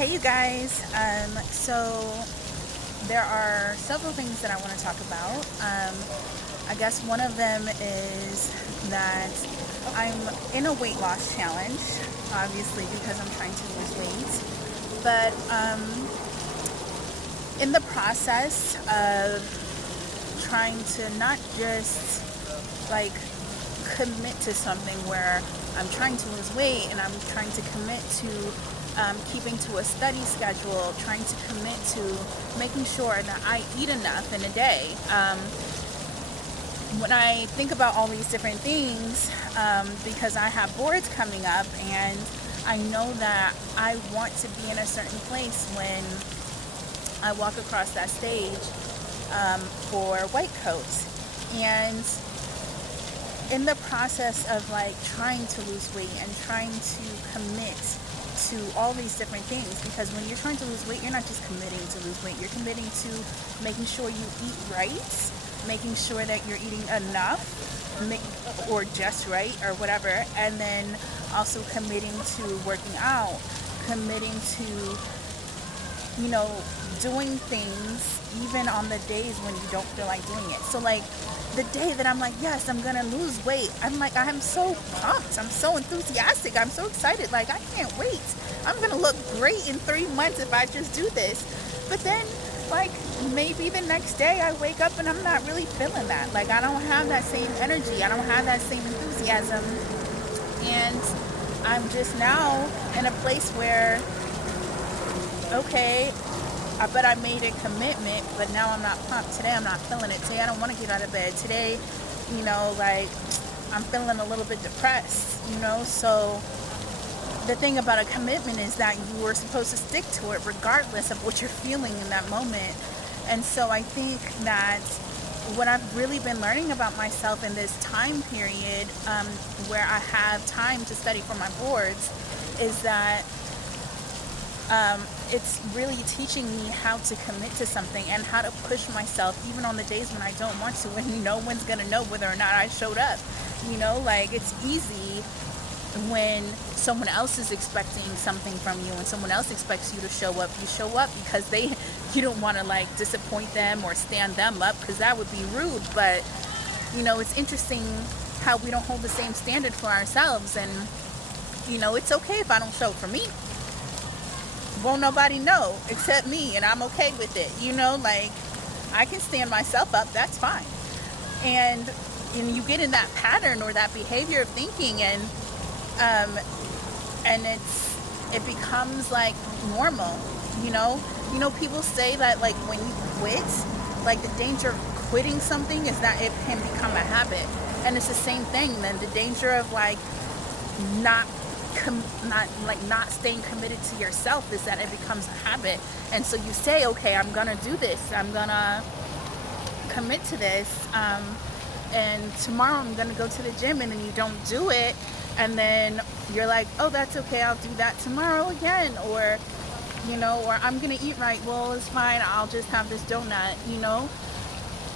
Hey, you guys. So there are several things that I want to talk about. I guess one of them is that I'm in a weight loss challenge, obviously, because I'm trying to lose weight. But in the process of trying to not just like commit to something where I'm trying to lose weight and I'm trying to commit to keeping to a study schedule, trying to commit to making sure that I eat enough in a day. When I think about all these different things, because I have boards coming up and I know that I want to be in a certain place when I walk across that stage for white coats. And in the process of like trying to lose weight and trying to commit to all these different things, because when you're trying to lose weight, you're not just committing to lose weight, you're committing to making sure you eat right, making sure that you're eating enough, or just right, or whatever, and then also committing to working out, committing to, doing things even on the days when you don't feel like doing it. So like the day that I'm like, yes, I'm gonna lose weight, I'm so pumped, I'm so enthusiastic, I'm so excited, like I can't wait, I'm gonna look great in 3 months if I just do this. But then like maybe the next day I wake up and I'm not really feeling that, like I don't have that same energy, I don't have that same enthusiasm, and I'm just now in a place where, okay, but I made a commitment, but now I'm not pumped. Today I'm not feeling it. Today I don't want to get out of bed. Today, like I'm feeling a little bit depressed, So the thing about a commitment is that you were supposed to stick to it regardless of what you're feeling in that moment. And so I think that what I've really been learning about myself in this time period, where I have time to study for my boards, is that it's really teaching me how to commit to something and how to push myself even on the days when I don't want to, when no one's gonna know whether or not I showed up. Like it's easy when someone else is expecting something from you and someone else expects you to show up. You show up because you don't want to like disappoint them or stand them up, because that would be rude. But it's interesting how we don't hold the same standard for ourselves. And it's okay if I don't show up for me. Won't nobody know except me, and I'm okay with it. Like I can stand myself up, that's fine. And you get in that pattern or that behavior of thinking, and it becomes like normal. People say that like when you quit, like the danger of quitting something is that it can become a habit, and it's the same thing. Then the danger of like not staying committed to yourself is that it becomes a habit. And so you say, okay, I'm gonna do this, I'm gonna commit to this, and tomorrow I'm gonna go to the gym, and then you don't do it, and then you're like, oh, that's okay, I'll do that tomorrow again, or or I'm gonna eat right, well, it's fine, I'll just have this donut,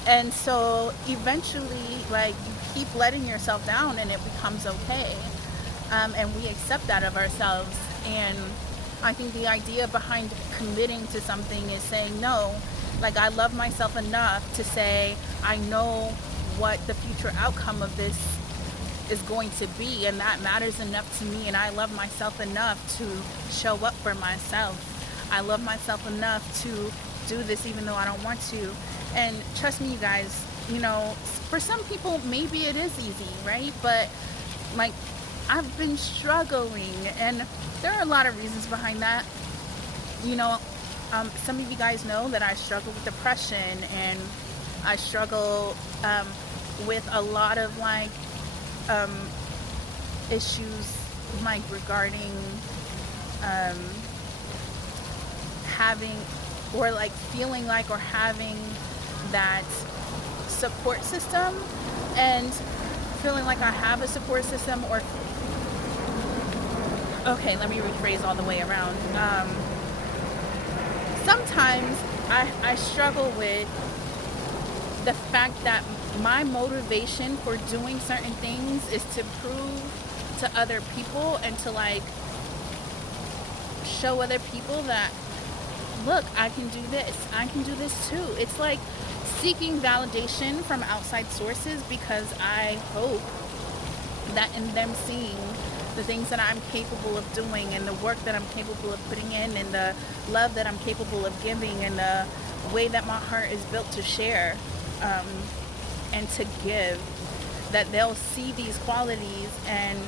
and so eventually like you keep letting yourself down and it becomes okay. And we accept that of ourselves. And I think the idea behind committing to something is saying no. Like I love myself enough to say, I know what the future outcome of this is going to be, and that matters enough to me, and I love myself enough to show up for myself. I love myself enough to do this even though I don't want to. And trust me, you guys, for some people maybe it is easy, right? But like I've been struggling, and there are a lot of reasons behind that. Some of you guys know that I struggle with depression, and I struggle with a lot of like issues like regarding having or like feeling like or having that support system, and feeling like I have a support system, or okay, let me rephrase all the way around. Sometimes I struggle with the fact that my motivation for doing certain things is to prove to other people and to like show other people that, look, I can do this. I can do this too. It's like seeking validation from outside sources, because I hope that in them seeing the things that I'm capable of doing, and the work that I'm capable of putting in, and the love that I'm capable of giving, and the way that my heart is built to share, and to give, that they'll see these qualities, and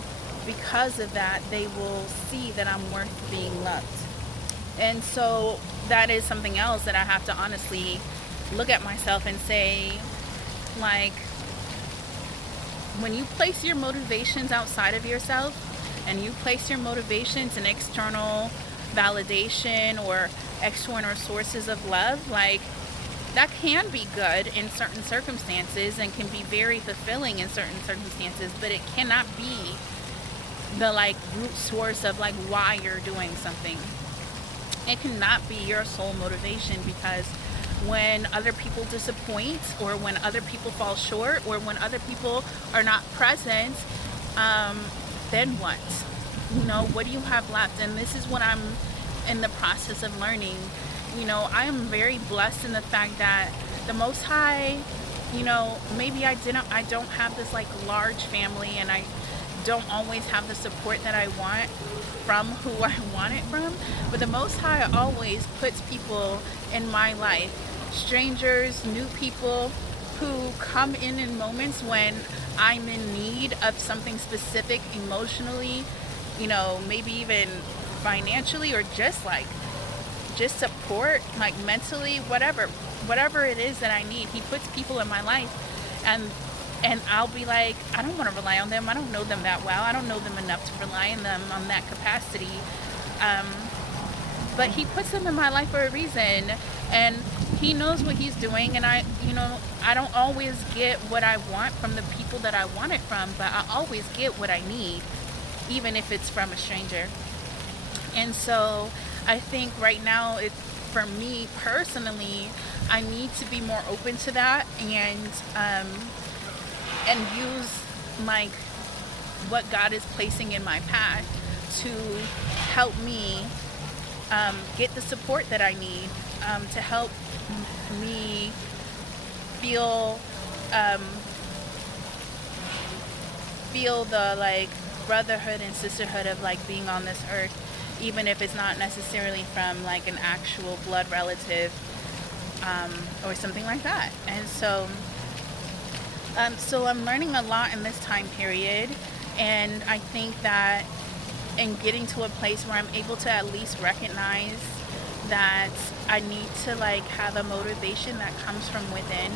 because of that they will see that I'm worth being loved. And so that is something else that I have to honestly look at myself and say, like, when you place your motivations outside of yourself, and you place your motivations in external validation or external sources of love, like, that can be good in certain circumstances and can be very fulfilling in certain circumstances, but it cannot be the like root source of like why you're doing something. It cannot be your sole motivation, because when other people disappoint, or when other people fall short, or when other people are not present, then what? You know, what do you have left? And this is what I'm in the process of learning. You know, I am very blessed in the fact that the Most High, you know, maybe I don't have this like large family, and I don't always have the support that I want from who I want it from, but the Most High always puts people in my life, strangers, new people, who come in moments when I'm in need of something specific emotionally, you know, maybe even financially, or just support, like mentally, whatever it is that I need. He puts people in my life, and I'll be like, I don't want to rely on them. I don't know them that well. I don't know them enough to rely on them on that capacity. But he puts them in my life for a reason, and he knows what he's doing. And I don't always get what I want from the people that I want it from, but I always get what I need, even if it's from a stranger. And so I think right now, for me personally, I need to be more open to that, and use like what God is placing in my path to help me get the support that I need, to help me feel the like brotherhood and sisterhood of like being on this earth, even if it's not necessarily from like an actual blood relative, or something like that. And so I'm learning a lot in this time period, and I think that in getting to a place where I'm able to at least recognize that I need to like have a motivation that comes from within,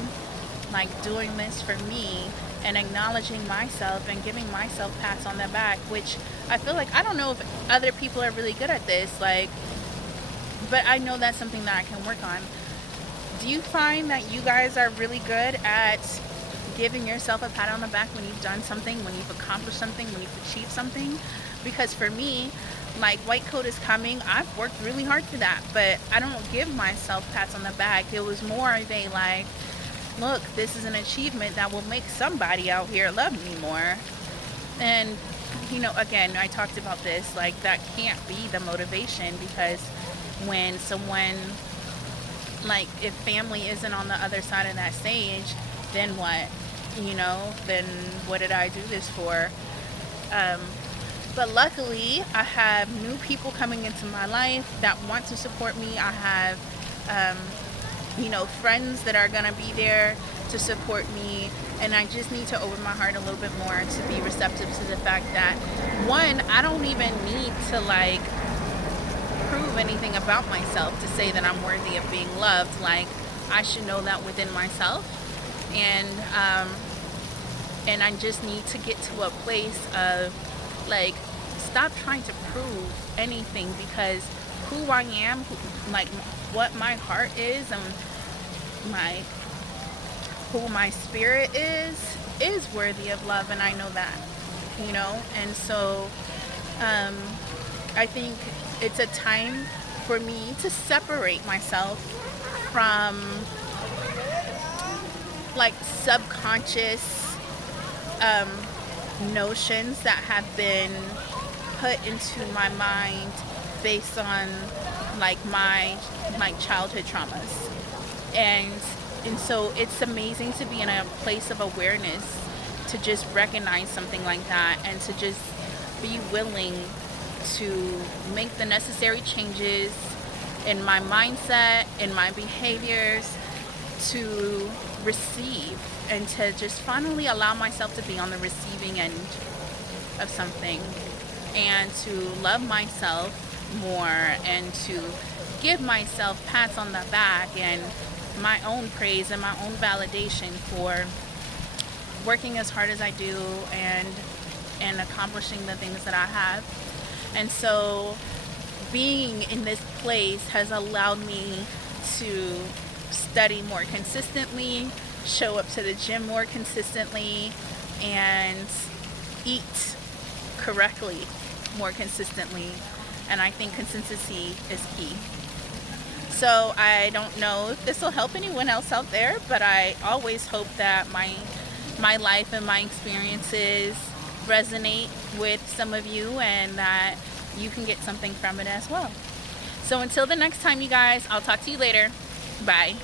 like doing this for me, and acknowledging myself and giving myself pats on the back, which I feel like, I don't know if other people are really good at this, like, but I know that's something that I can work on. Do you find that you guys are really good at giving yourself a pat on the back when you've done something, when you've accomplished something, when you've achieved something? Because for me, like, White Coat is coming, I've worked really hard for that, but I don't give myself pats on the back. It was more of a like, look, this is an achievement that will make somebody out here love me more. And again, I talked about this, like, that can't be the motivation, because when someone, like, if family isn't on the other side of that stage, then what? Then what did I do this for? But luckily, I have new people coming into my life that want to support me. I have, friends that are going to be there to support me. And I just need to open my heart a little bit more to be receptive to the fact that, one, I don't even need to, like, prove anything about myself to say that I'm worthy of being loved. Like, I should know that within myself. And I just need to get to a place of, like, stop trying to prove anything, because who I am, what my heart is, and who my spirit is worthy of love, and I know that, and so I think it's a time for me to separate myself from, like, subconscious notions that have been put into my mind based on like my childhood traumas. And so it's amazing to be in a place of awareness, to just recognize something like that and to just be willing to make the necessary changes in my mindset, in my behaviors, to receive and to just finally allow myself to be on the receiving end of something, and to love myself more, and to give myself pats on the back and my own praise and my own validation for working as hard as I do and accomplishing the things that I have. And so being in this place has allowed me to study more consistently, show up to the gym more consistently, and eat correctly more consistently. And I think consistency is key. So I don't know if this will help anyone else out there, but I always hope that my life and my experiences resonate with some of you and that you can get something from it as well. So until the next time, you guys, I'll talk to you later. Bye.